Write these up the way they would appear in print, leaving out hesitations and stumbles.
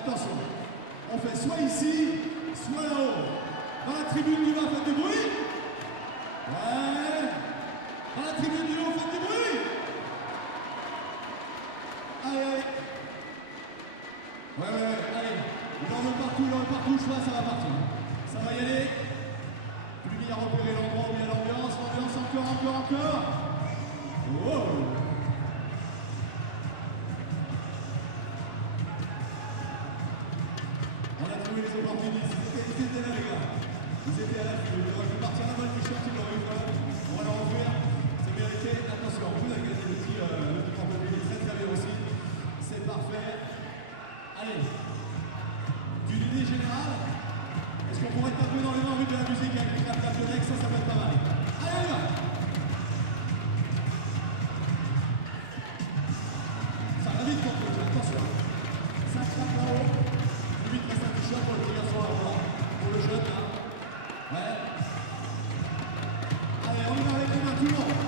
Attention, on fait soit ici, soit là-haut. Dans la tribune du bas, faites du bruit. Ouais. Dans la tribune du haut, faites du bruit. Allez, allez. Ouais, allez. Il en veut partout, je vois, ça va partir. Ça va y aller. Lui a repéré l'endroit où il y a l'ambiance, encore. Wow. On a trouvé les opportunistes, ils étaient là les gars. Ils étaient à la fin, ils auraient pu partir la bonne t-shirt, ils l'auraient eu quand même. On va leur offrir, c'est mérité. Attention, vous avez gagné le petit porte-bébé, très bien aussi. C'est parfait. Allez, d'une idée générale, est-ce qu'on pourrait taper dans les mains de la musique avec les claps de Yonex, ça peut être pas mal. Allez, on y va. Ça va vite quand on veut, attention. Ça claque là-haut. Plus vite reste un t-shirt pour le petit garçon là-bas. Pour le jeune là. Ouais. Allez, on y va avec les mains, tout le monde.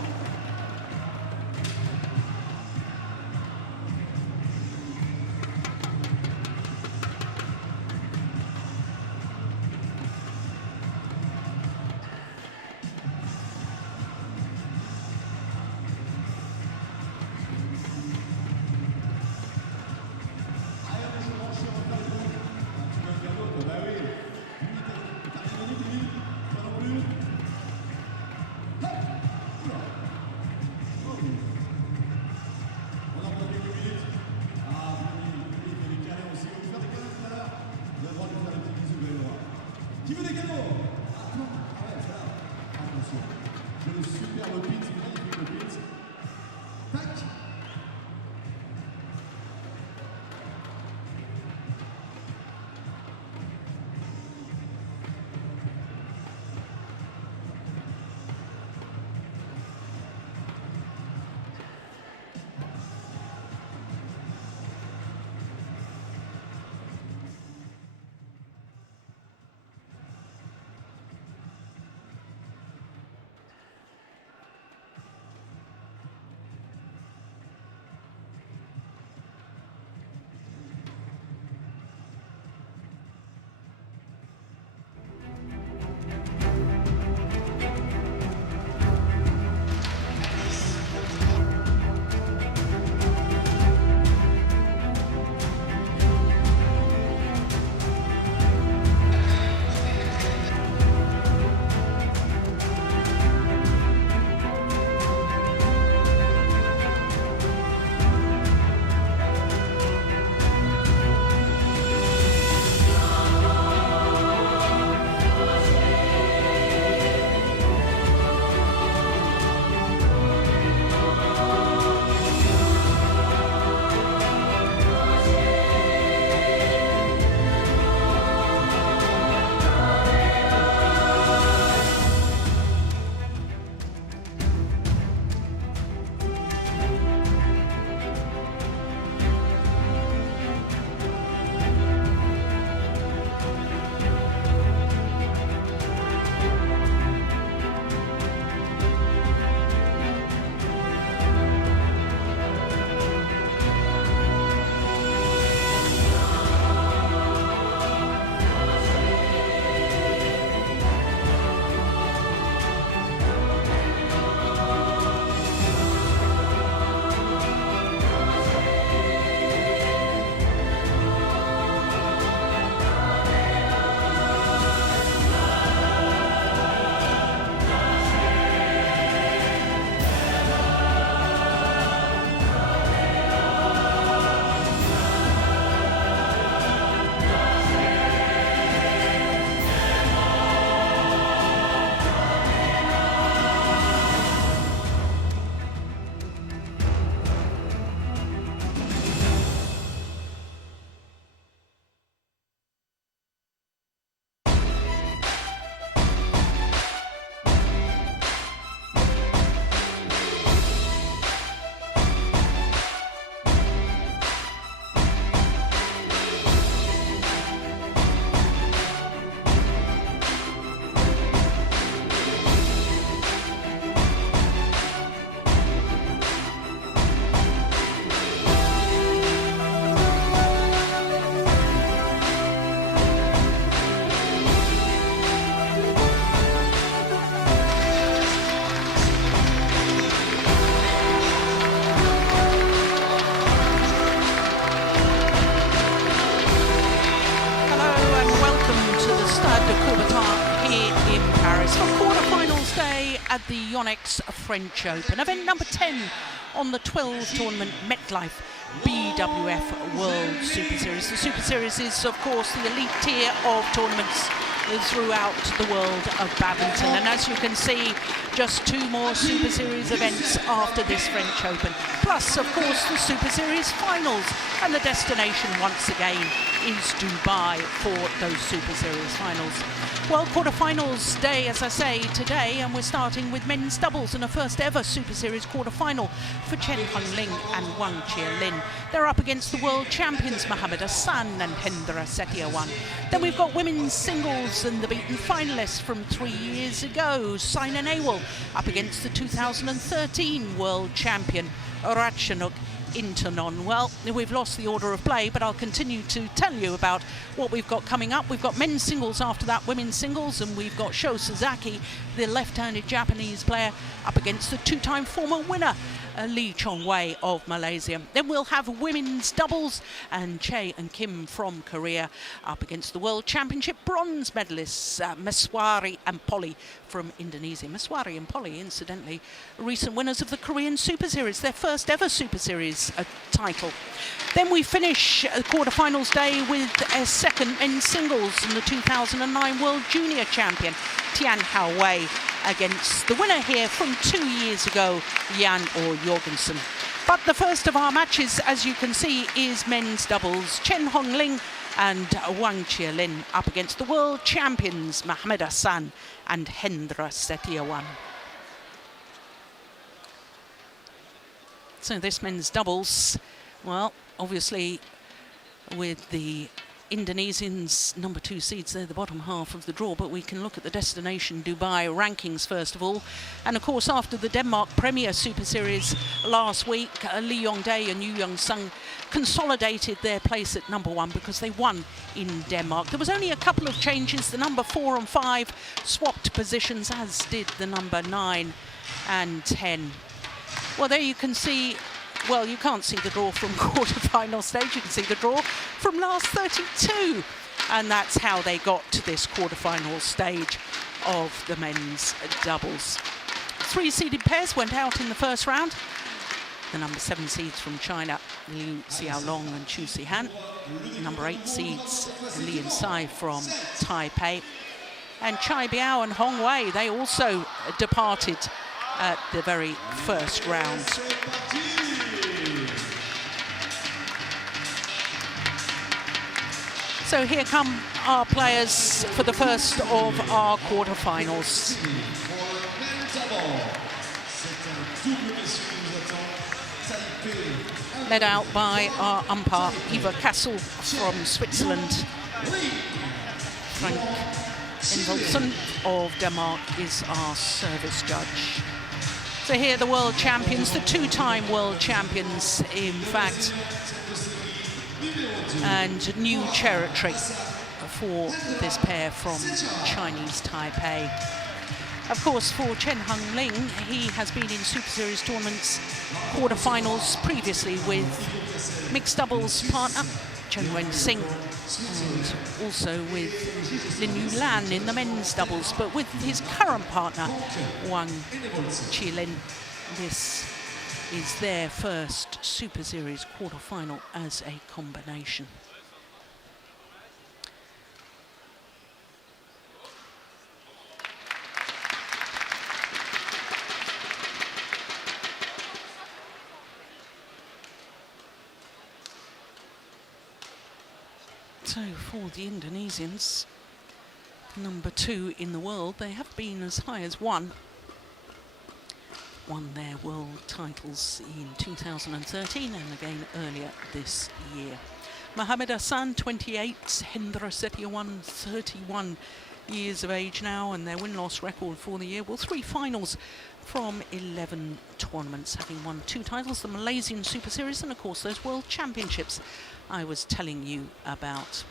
at the Yonex French Open. Event number 10 on the 12 tournament MetLife BWF World Superseries. The Super Series is, of course, the elite tier of tournaments throughout the world of badminton. And as you can see, just 2 more Super Series events after this French Open. Plus, of course, the Super Series finals. And the destination, once again, is Dubai for those Super Series finals. Well, quarterfinals day, as I say, today, and we're starting with men's doubles in a first ever Super Series quarterfinal for Chen, Ling and Wang, Chi-Lin. They're up against the world champions Mohammad, Ahsan and Hendra, Setiawan. Then we've got women's singles and the beaten finalists from 3 years ago, Chen and up against the 2013 world champion Ratchanuk Internon. Well, we've lost the order of play, but I'll continue to tell you about what we've got coming up. We've got men's singles after that, women's singles, and we've got Sho Sasaki, the left-handed Japanese player, up against the 2-time former winner, Lee Chong-wei of Malaysia. Then we'll have women's doubles, and Che and Kim from Korea up against the World Championship bronze medalists, Meswari and Polly from Indonesia. Meswari and Polly, incidentally, recent winners of the Korean Super Series, their first ever Super Series title. Then we finish quarterfinals day with a second men's singles and the 2009 World Junior Champion, Tian Hao Wei, against the winner here from 2 years ago, Jan or Jorgensen. But the first of our matches, as you can see, is men's doubles. Chen Ling and Wang Chi-Lin up against the world champions, Mohammad Ahsan and Hendra Setiawan. So this men's doubles, well, obviously with the Indonesians, number 2 seeds, they're the bottom half of the draw, but we can look at the destination Dubai rankings first of all. And of course, after the Denmark Premier Super Series last week, Lee Yong-dae and Yu Young-sung consolidated their place at number 1 because they won in Denmark. There was only a couple of changes. The number 4 and 5 swapped positions, as did the number 9 and 10. Well, there you can see. Well, you can't see the draw from quarterfinal stage. You can see the draw from last 32. And that's how they got to this quarterfinal stage of the men's doubles. 3 seeded pairs went out in the first round. The number 7 seeds from China, Liu Xiaolong and Chu Sihan. Number 8 seeds, Li and Sai from Taipei. And Chai Biao and Hong Wei, they also departed at the very first round. So here come our players for the first of our quarterfinals. Led out by our umpire, Eva Kassel from Switzerland. Frank Envolson of Denmark is our service judge. So here the world champions, the 2-time world champions, in fact, and new territory for this pair from Chinese Taipei. Of course, for Chen Ling, he has been in Super Series tournaments quarterfinals previously with mixed doubles partner Chen Wen-sing, and also with Lin Yu-lan in the men's doubles, but with his current partner Wang Chi-Lin, this is their first Super Series quarterfinal as a combination. So for the Indonesians, number 2 in the world, they have been as high as 1. Won their world titles in 2013 and again earlier this year. Mohammad Ahsan, 28, Hendra Setiawan, 31 years of age now, and their win-loss record for the year, well, 3 finals from 11 tournaments, having won 2 titles, the Malaysian Super Series and of course those World Championships I was telling you about.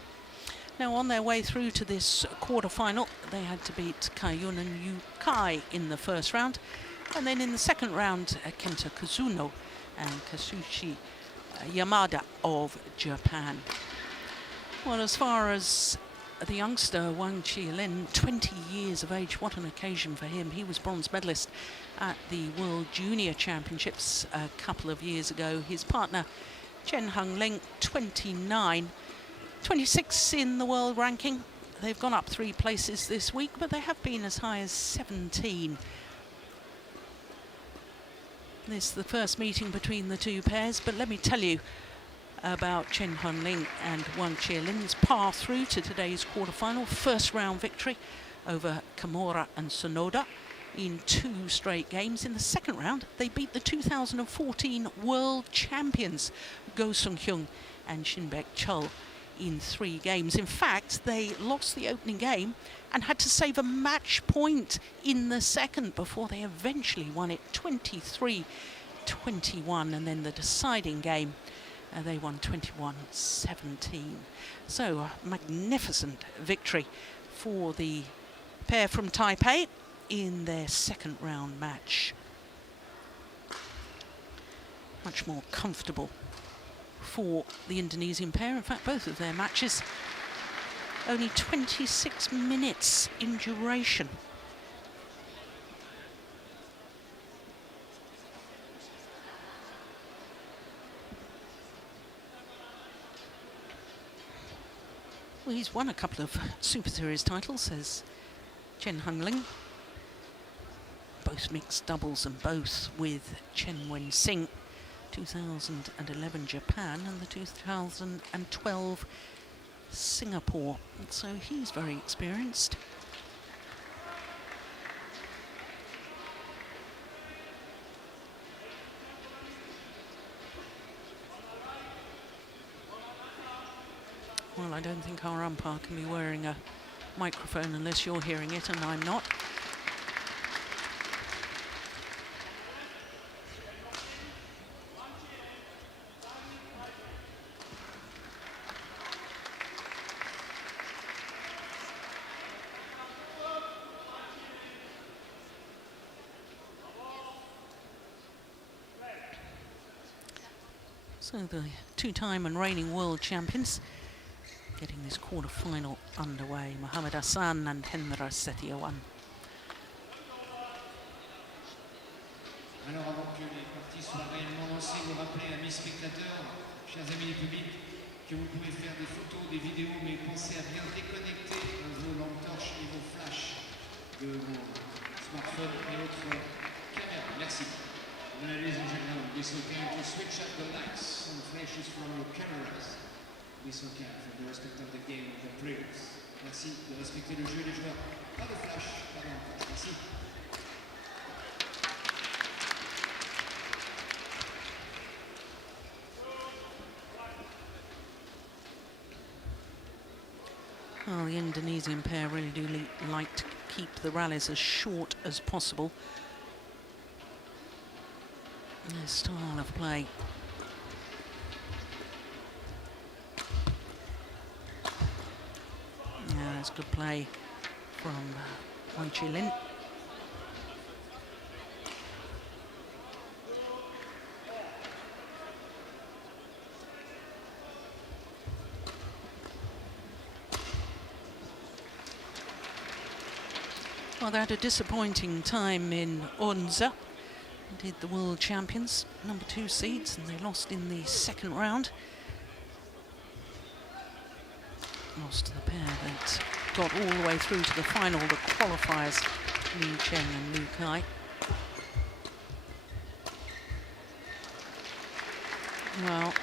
Now on their way through to this quarter-final, they had to beat Kai-Yun and Yu Kai in the first round. And then in the second round, Kenta Kazuno and Kazushi Yamada of Japan. Well, as far as the youngster Wang Chi-Lin, 20 years of age. What an occasion for him. He was bronze medalist at the World Junior Championships a couple of years ago. His partner Chen Ling, 29, 26 in the world ranking. They've gone up 3 places this week, but they have been as high as 17. This is the first meeting between the two pairs, but let me tell you about Chen Ling and Wang Chi-Lin's path through to today's quarterfinal. First round victory over Kimura and Sonoda in 2 straight games. In the second round, they beat the 2014 world champions Go Sung-hyun and Shinbek Chul in 3 games. In fact, they lost the opening game and had to save a match point in the second before they eventually won it 23-21, and then the deciding game they won 21-17. So a magnificent victory for the pair from Taipei in their second round match. Much more comfortable for the Indonesian pair. In fact, both of their matches only 26 minutes in duration. Well, he's won a couple of Super Series titles, says Chen Ling. Both mixed doubles and both with Chen Wen-sing. 2011 Japan and the 2012 Singapore. So he's very experienced. Well, I don't think our umpire can be wearing a microphone unless you're hearing it, and I'm not. So the 2-time and reigning world champions getting this quarter-final underway. Mohammad Ahsan and Hendra Setiawan. Alors avant que les parties soient réellement lancées, vous rappelez, amis spectateurs, chers amis du public, que vous pouvez faire des photos, des vidéos, mais pensez à bien déconnecter vos lampes torches et vos flashs de vos smartphones et autres caméras. Merci. Ladies and gentlemen, this is okay to switch up the lights and flashes from your cameras. This is okay for the respect of the game of the players. Merci de respecter le jeu des joueurs. Pas de flash, pas de flash. Merci. Well, the Indonesian pair really do like to keep the rallies as short as possible. Their style of play. Yeah, that's good play from Wang Chi-Lin. Well, they had a disappointing time in Onza. Did the world champions, number 2 seeds, and they lost in the second round. Lost to the pair that got all the way through to the final, the qualifiers, Liu Chen and Liu Kai. Well,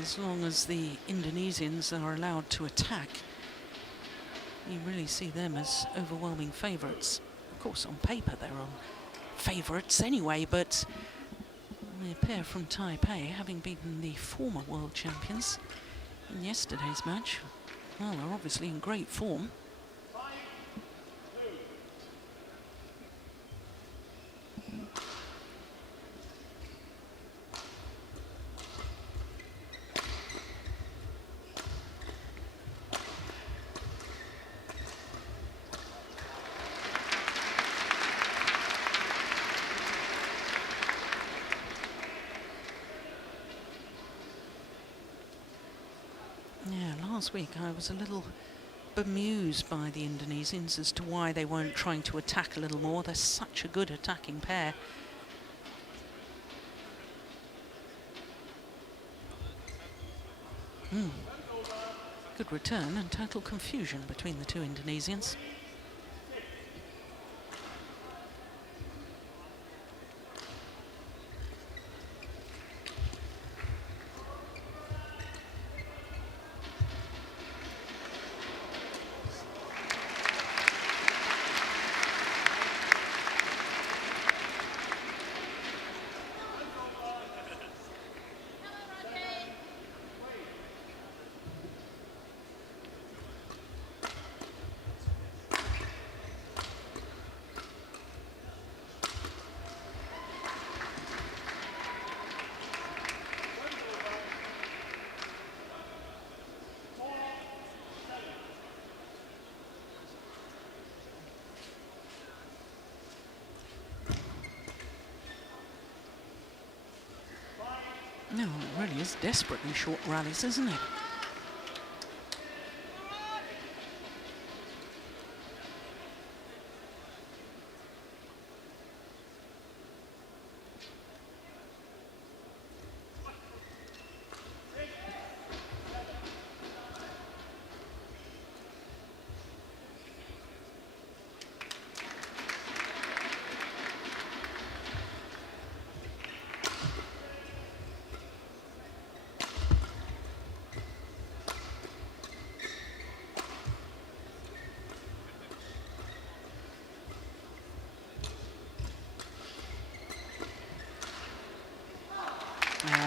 as long as the Indonesians are allowed to attack, you really see them as overwhelming favourites. Of course, on paper they're on favourites anyway, but the pair from Taipei, having beaten the former world champions in yesterday's match, well, they're obviously in great form. last week, I was a little bemused by the Indonesians as to why they weren't trying to attack a little more. They're such a good attacking pair. Good return and total confusion between the two Indonesians. No, it really is desperately short rallies, isn't it?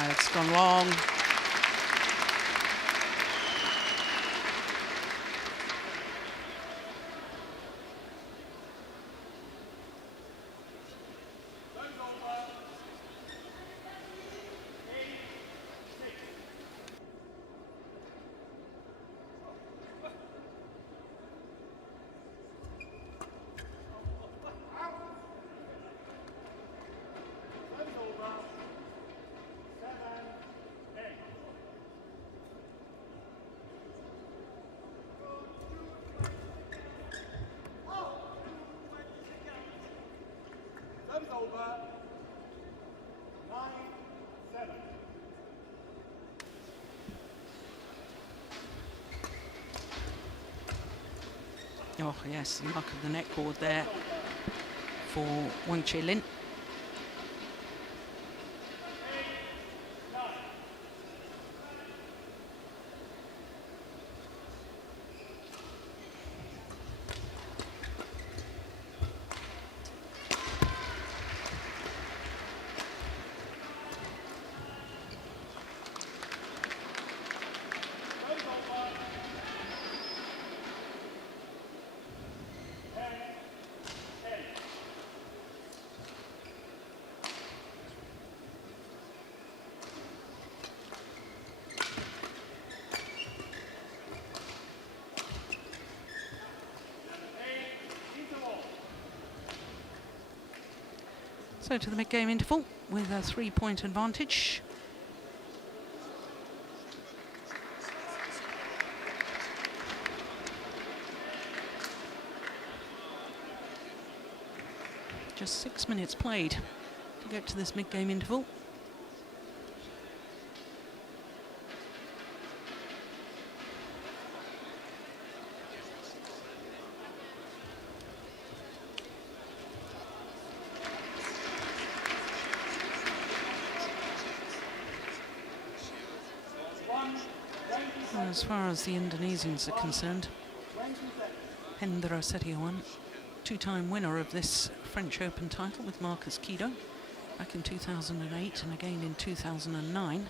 It's gone long. Oh yes, the mark of the net cord there for Wang Chi-Lin. So to the mid-game interval with a 3-point advantage. Just 6 minutes played to get to this mid-game interval. As far as the Indonesians are concerned, Hendra Setiawan, two-time winner of this French Open title with Marcus Kido back in 2008 and again in 2009.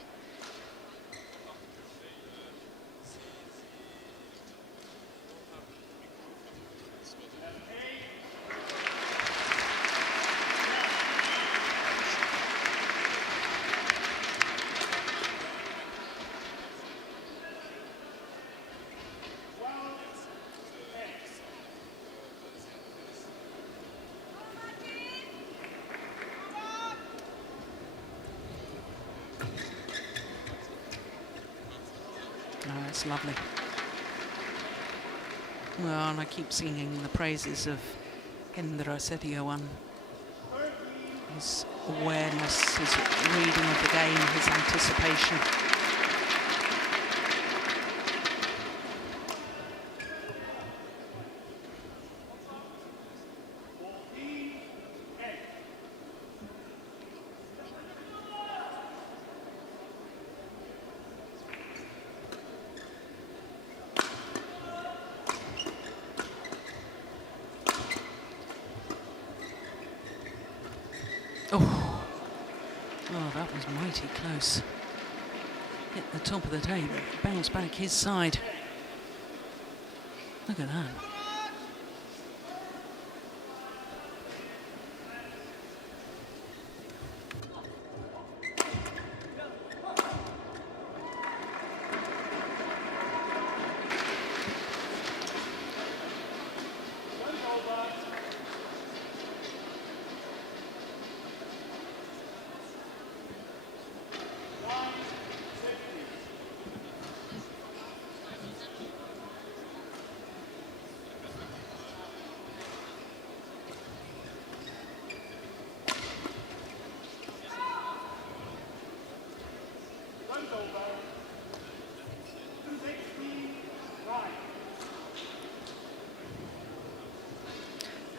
Oh, that's lovely. Well, and I keep singing the praises of Hendra Setiawan. His awareness, his reading of the game, his anticipation. Oh, that was mighty close. Hit the top of the table, bounce back his side. Look at that.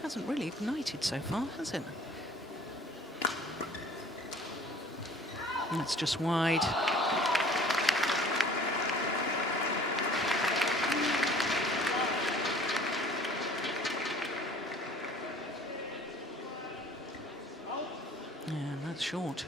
Hasn't really ignited so far, has it? And that's just wide. Yeah, and that's short.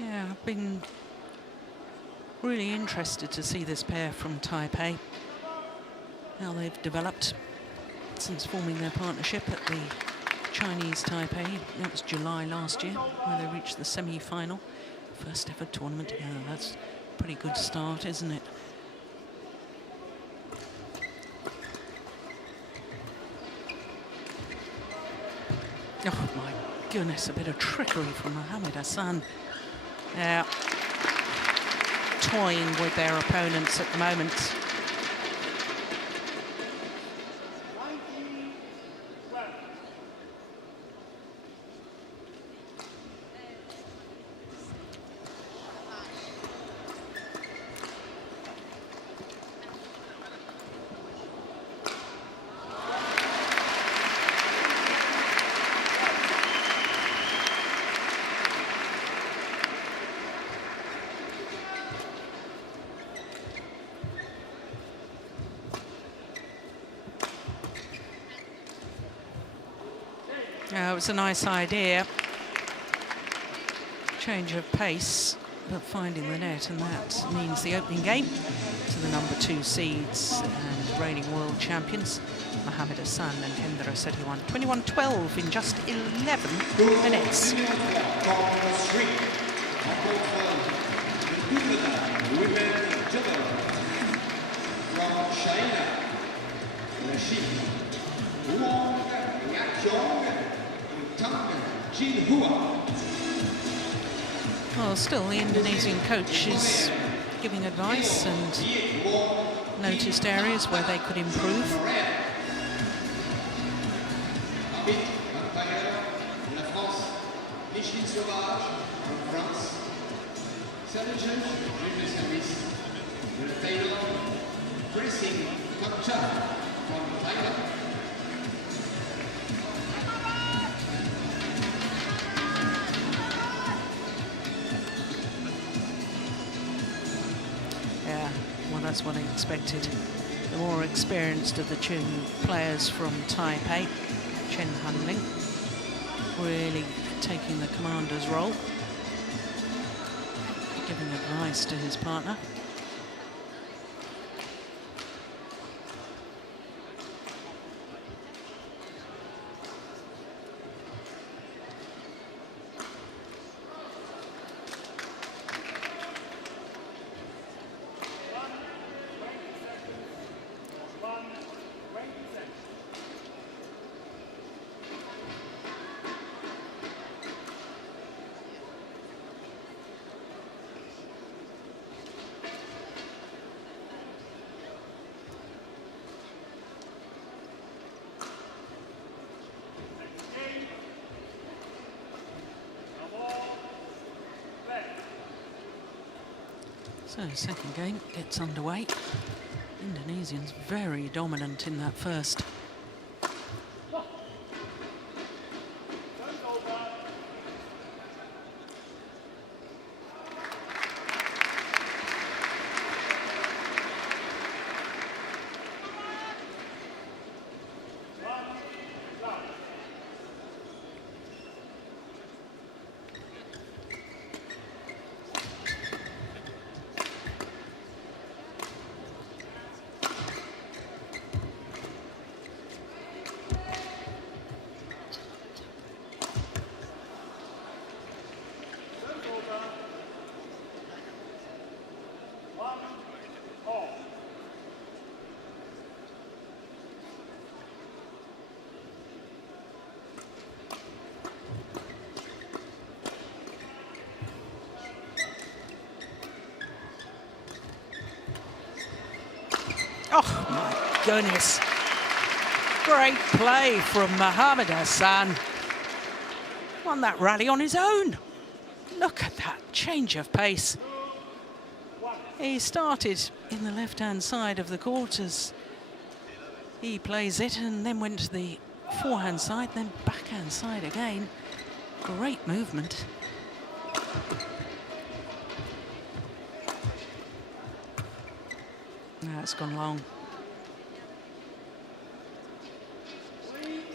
Yeah, I've been really interested to see this pair from Taipei, how they've developed since forming their partnership at the Chinese Taipei. That was July last year, where they reached the semi-final. First ever tournament together. That's a pretty good start, isn't it? Oh my goodness, a bit of trickery from Mohammad Ahsan. Yeah, toying with their opponents at the moment. It was a nice idea, change of pace, but finding the net, and that means the opening game to the number 2 seeds and reigning world champions, Mohammad Ahsan and Hendra Setiawan. 21-12 in just 11 minutes. Well, still the Indonesian coach is giving advice and noticed areas where they could improve. Yeah, well, that's what I expected. the more experienced of the two players from Taipei, Chen and Ling, really taking the commander's role, giving advice to his partner. So second game gets underway. Indonesians very dominant in that first. Oh my goodness. Great play from Mohammad Ahsan. Won that rally on his own. Look at that change of pace. He started in the left-hand side of the court as he plays it, and then went to the forehand side, then backhand side again. Great movement. Now it's gone long.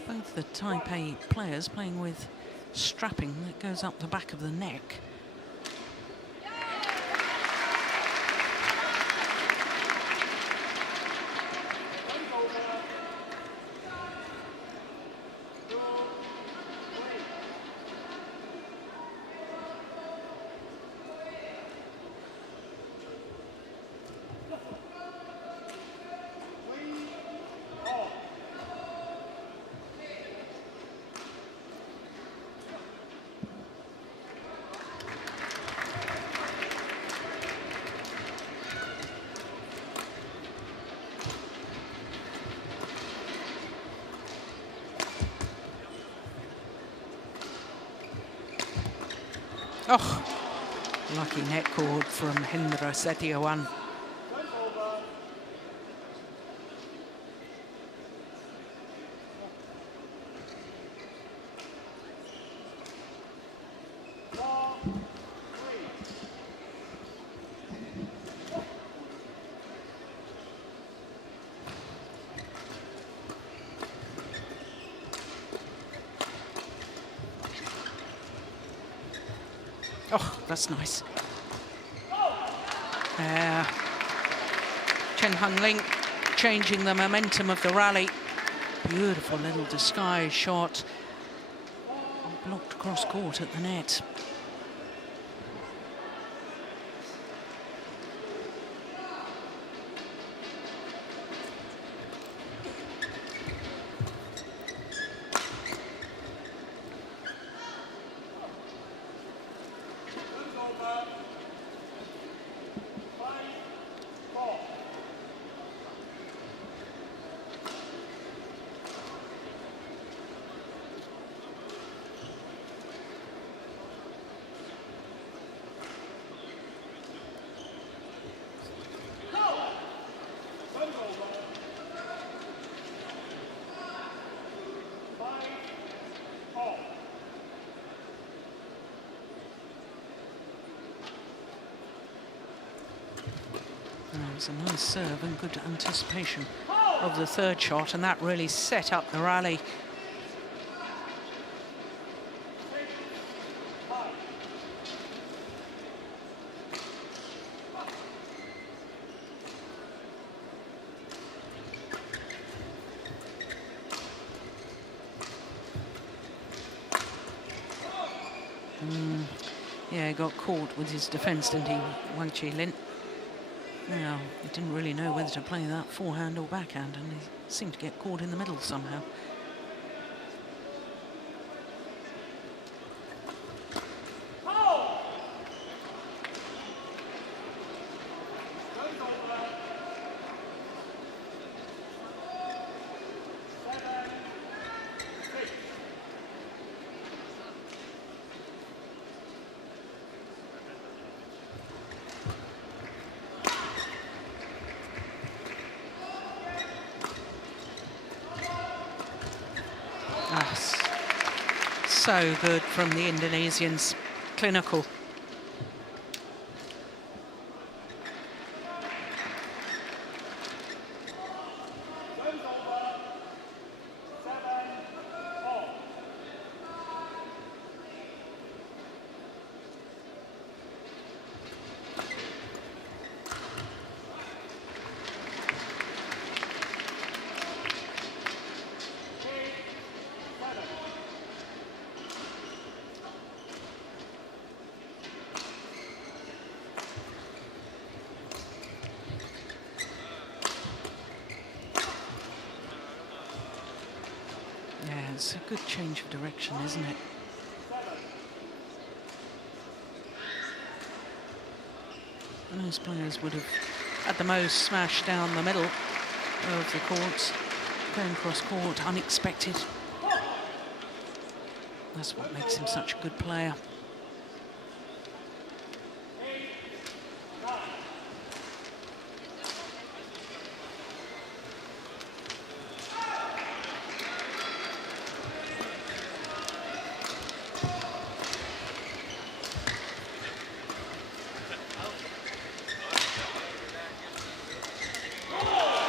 Both the Taipei players playing with strapping that goes up the back of the neck. Oh, lucky net cord from Hendra Setiawan. Oh, that's nice. Chen Ling changing the momentum of the rally. Beautiful little disguise shot. Blocked cross court at the net. It was a nice serve and good anticipation of the third shot, and that really set up the rally. Yeah, he got caught with his defence, didn't he, Wang Chi-Lin? Well, he didn't really know whether to play that forehand or backhand, and he seemed to get caught in the middle somehow. So good from the Indonesians, clinical. It's a good change of direction, isn't it? Most players would have, at the most, smashed down the middle of the courts, going cross court, unexpected. That's what makes him such a good player.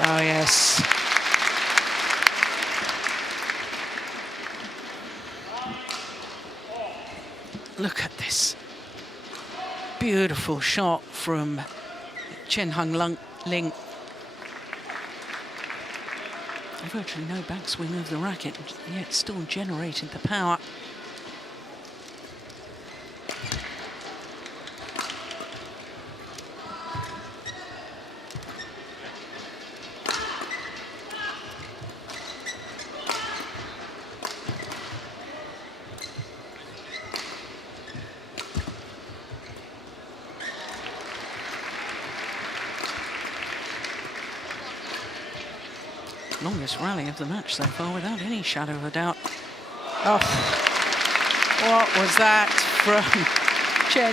Oh, yes. Look at this. Beautiful shot from Chen Ling. Virtually no backswing of the racket, yet still generated the power. Longest rally of the match so far, without any shadow of a doubt. Oh, what was that from Chen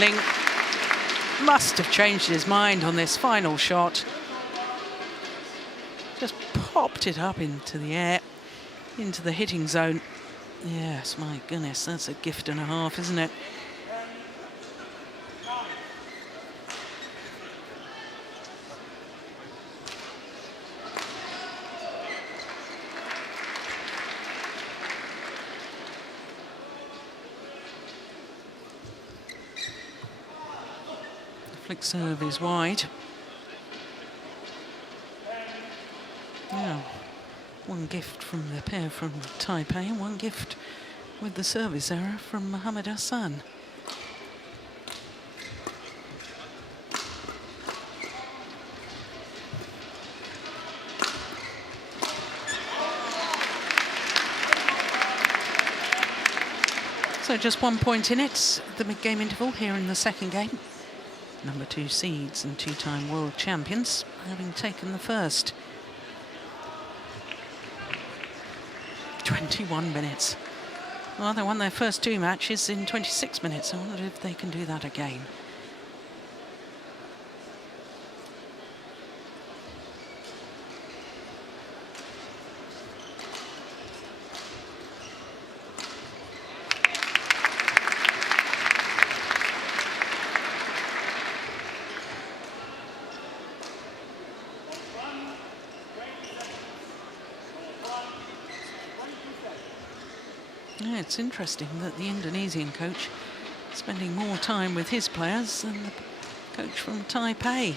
Ling? Must have changed his mind on this final shot. Just popped it up into the air, into the hitting zone. Yes, my goodness, that's a gift and a half, isn't it? Flick serve is wide. Now, one gift from the pair from Taipei, and one gift with the service error from Mohammad Ahsan. So just 1 point in it, the mid-game interval here in the second game. Number 2 seeds and two-time world champions, having taken the first. 21 minutes. Well, they won their first 2 matches in 26 minutes. I wonder if they can do that again. Yeah, it's interesting that the Indonesian coach is spending more time with his players than the coach from Taipei.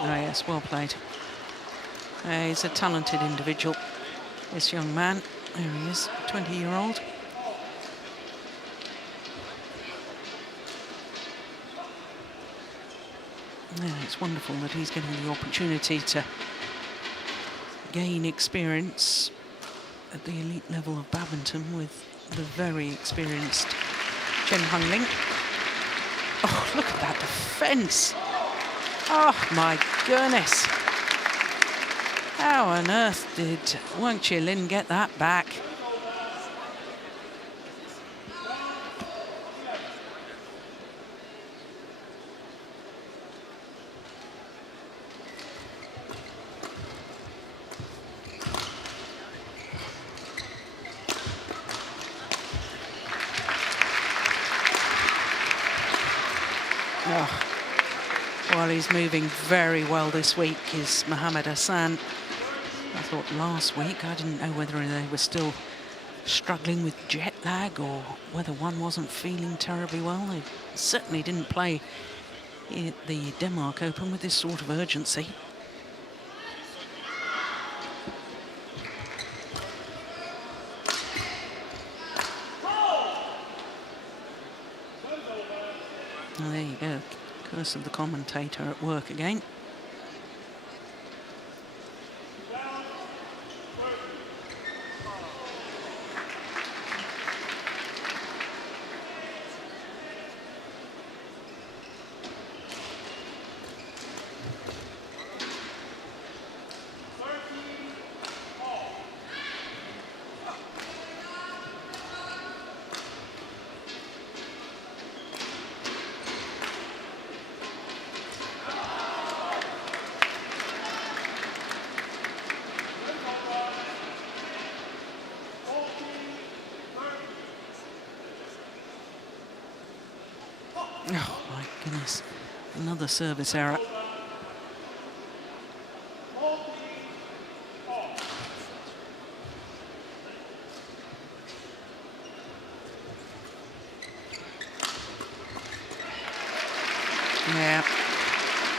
Oh yes, well played. He's a talented individual, this young man. There he is, 20-year-old. Yeah, it's wonderful that he's getting the opportunity to gain experience at the elite level of badminton with the very experienced Chen Ling. Oh, look at that defence. Oh, my goodness. How on earth did Wang Chi-Lin get that back? Oh. Well, he's moving very well this week, is Mohammad Ahsan. I thought last week, I didn't know whether they were still struggling with jet lag or whether one wasn't feeling terribly well. They certainly didn't play the Denmark Open with this sort of urgency. Oh, there you go. Curse of the commentator at work again. Oh, my goodness. Another service error. Yeah.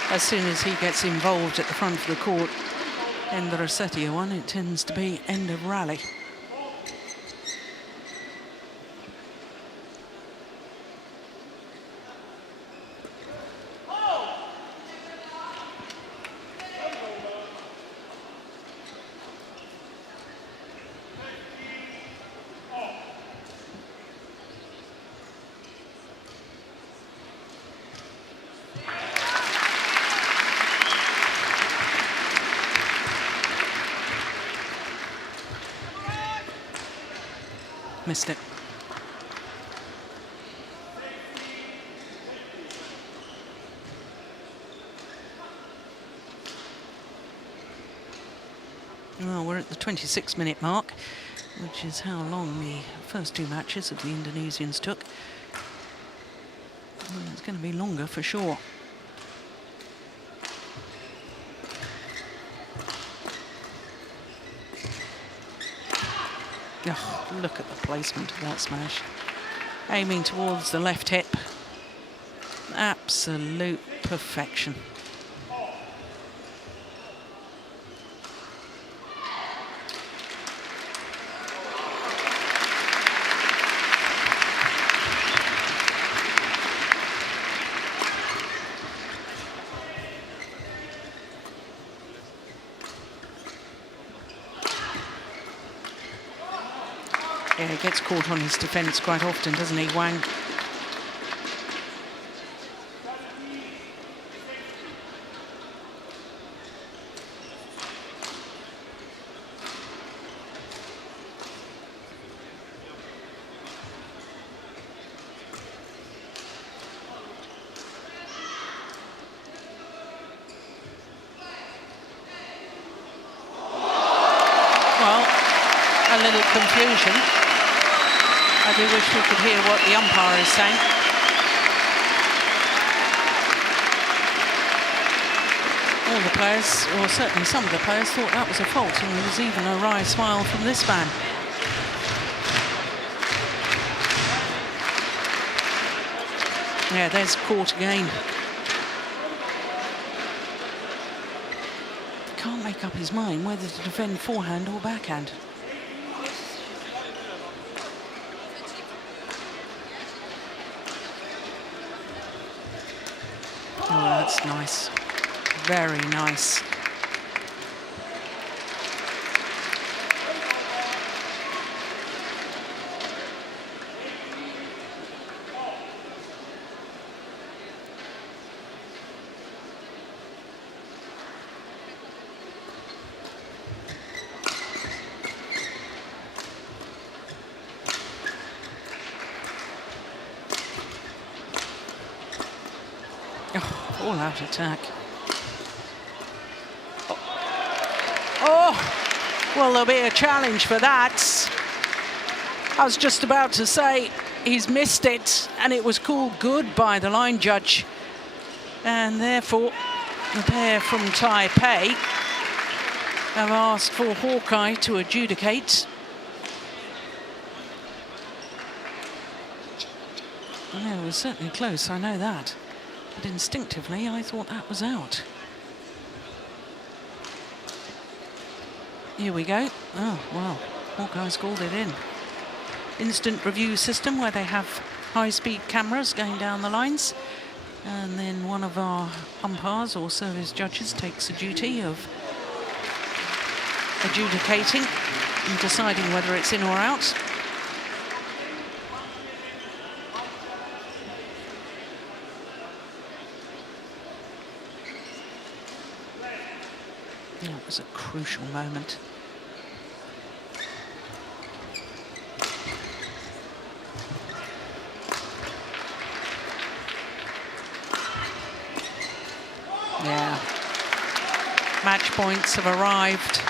As soon as he gets involved at the front of the court, Hendra Setiawan, it tends to be end of rally. Missed it. Well, we're at the 26-minute mark, which is how long the first two matches of the Indonesians took. Well, it's going to be longer for sure. Oh, look at the placement of that smash. Aiming towards the left hip. Absolute perfection. Yeah, he gets caught on his defence quite often, doesn't he, Wang? Well, little confusion. I do wish we could hear what the umpire is saying. All the players, or certainly some of the players, thought that was a fault, and there was even a wry smile from this man. Yeah, there's caught again. Can't make up his mind whether to defend forehand or backhand. Oh, that's nice. Very nice. Oh, all-out attack. Oh, well, there'll be a challenge for that. I was just about to say he's missed it, and it was called good by the line judge. And therefore, the pair from Taipei have asked for Hawkeye to adjudicate. Yeah, it was certainly close, I know that. But instinctively, I thought that was out. Here we go. Oh, wow. Hawkeye's called it in. Instant review system where they have high-speed cameras going down the lines. And then one of our umpires or service judges takes the duty of adjudicating and deciding whether it's in or out. That was a crucial moment. Yeah. Match points have arrived.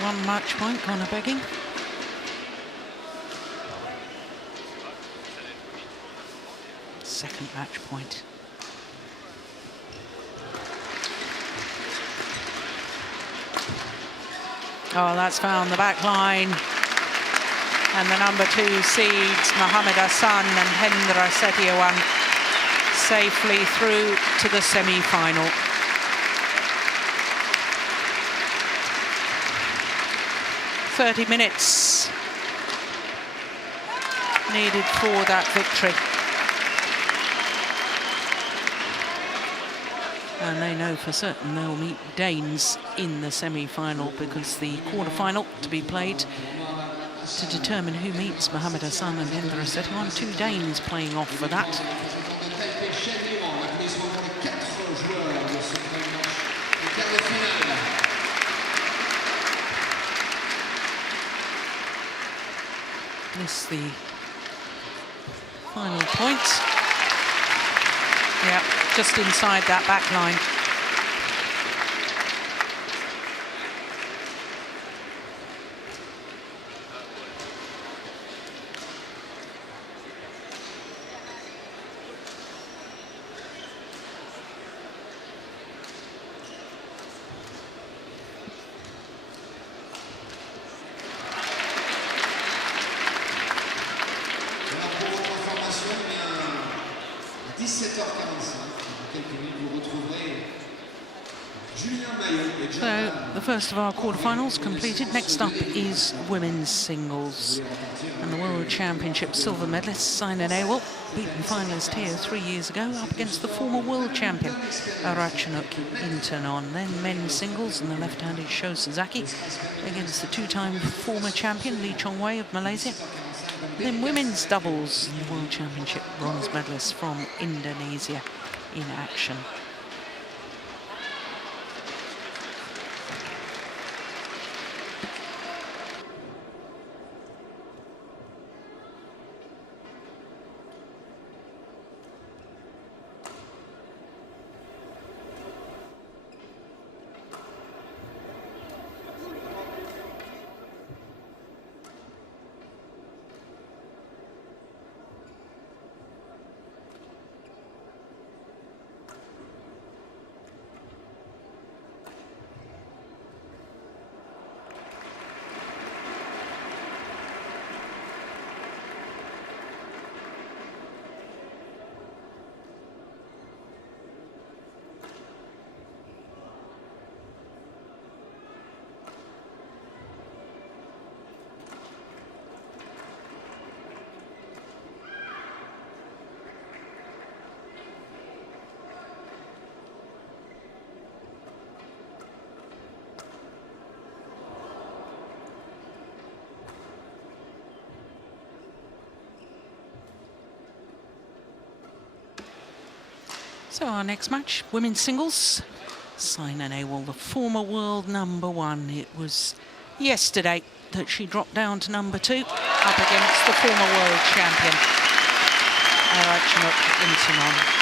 One match point, Connor begging. Second match point. Oh, that's found the back line. And the number 2 seeds, Mohammad Ahsan and Hendra Setiawan, safely through to the semi-final. .30 minutes needed for that victory. And they know for certain they'll meet Danes in the semi-final, because the quarterfinal to be played to determine who meets Mohammad Ahsan and Hendra Setiawan. 2 Danes playing off for that. This the final point. Yeah, just inside that back line. So the first of our quarterfinals completed. Next up is women's singles, and the World Championships silver medalist Simon Ewell, beaten finalist here 3 years ago, up against the former world champion Arachnuk Intanon. Then men's singles, and the left-handed Sho Sasaki against the 2-time former champion Lee Chong Wei of Malaysia. Then women's doubles, the World Championship bronze medalist from Indonesia in action. So our next match, women's singles. Ahsan Awal, the former world #1. It was yesterday that she dropped down to #2 up against the former world champion, Ahsan Awal.